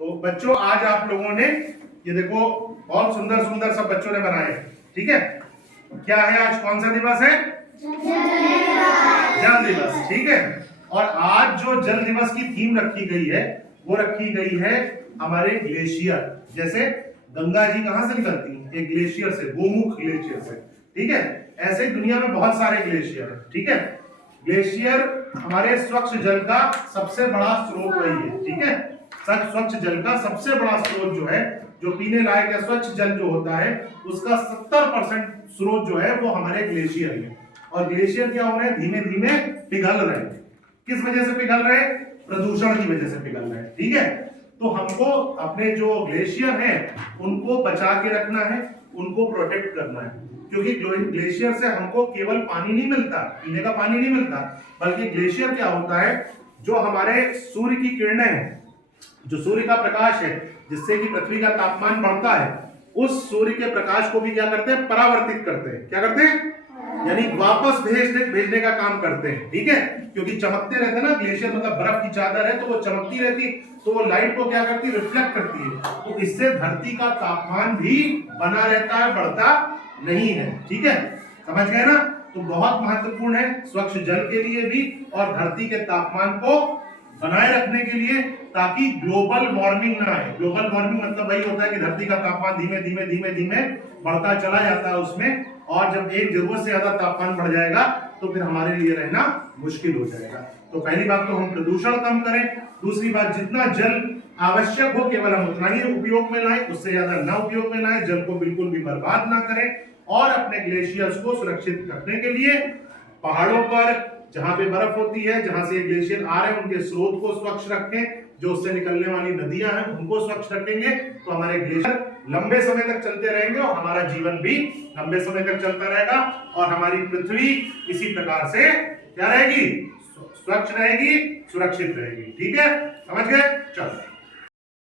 तो बच्चों आज आप लोगों ने ये देखो बहुत सुंदर सुंदर सब बच्चों ने बनाए, ठीक है। क्या है आज, कौन सा दिवस है? जल दिवस, ठीक है। और आज जो जल दिवस की थीम रखी गई है वो रखी गई है हमारे ग्लेशियर। जैसे गंगा जी कहां से निकलती है? एक ग्लेशियर से, गोमुख ग्लेशियर से, ठीक है। ऐसे दुनिया में बहुत सारे ग्लेशियर है, ठीक है। ग्लेशियर हमारे स्वच्छ जल का सबसे बड़ा स्रोत वही है, ठीक है। स्वच्छ जल का सबसे बड़ा स्रोत जो है, जो पीने लायक या स्वच्छ जल जो होता है उसका 70% स्रोत जो है वो हमारे ग्लेशियर है। और ग्लेशियर क्या हो रहे हैं? धीमे धीमे पिघल रहे हैं। किस वजह से पिघल रहे हैं? प्रदूषण की वजह से पिघल रहे हैं, ठीक है। तो हमको अपने जो ग्लेशियर हैं उनको बचा के रखना है, उनको प्रोटेक्ट करना है, क्योंकि ग्लेशियर से हमको केवल पानी नहीं मिलता, पीने का पानी नहीं मिलता, बल्कि ग्लेशियर क्या होता है, जो हमारे सूर्य की किरणें हैं, जो सूर्य का प्रकाश है जिससे कि पृथ्वी का तापमान बढ़ता है, उस सूर्य के प्रकाश को भी क्या करते हैं? परावर्तित करते हैं। क्या करते हैं? यानी वापस भेजने का काम करते हैं, ठीक है। क्योंकि चमकते रहते हैं ना, ग्लेशियर मतलब बर्फ की चादर है तो वो चमकती रहती, तो वो लाइट को क्या करती? रिफ्लेक्ट करती है। तो इससे धरती का तापमान भी बना रहता है, बढ़ता नहीं है, ठीक है। समझ गए ना? तो बहुत महत्वपूर्ण है स्वच्छ जल के लिए भी और धरती के तापमान को बनाए रखने के लिए, ताकि ग्लोबल वार्मिंग ना आए। ग्लोबल वार्मिंग मतलब वही होता है कि धरती का तापमान धीमे धीमे धीमे धीमे बढ़ता चला जाता है उसमें, और जब एक जरूरत से ज्यादा तापमान बढ़ जाएगा तो फिर हमारे लिए रहना मुश्किल हो जाएगा। तो पहली बात तो हम प्रदूषण कम करें, दूसरी बात जितना जल आवश्यक हो केवल हम उतना ही उपयोग में लाएं, उससे ज्यादा ना उपयोग में लाएं, जल को बिल्कुल भी बर्बाद ना करें, और अपने ग्लेशियर्स को सुरक्षित रखने के लिए पहाड़ों पर जहां पे बर्फ होती है, जहां से ग्लेशियर आ रहे हैं, उनके स्रोत को स्वच्छ रखें, जो उससे निकलने वाली नदियां हैं उनको स्वच्छ रखेंगे तो हमारे ग्लेशियर लंबे समय तक चलते रहेंगे और हमारा जीवन भी लंबे समय तक चलता रहेगा, और हमारी पृथ्वी इसी प्रकार से क्या रहेगी? स्वच्छ रहेगी, सुरक्षित रहेगी, ठीक है। समझ गए? चलो।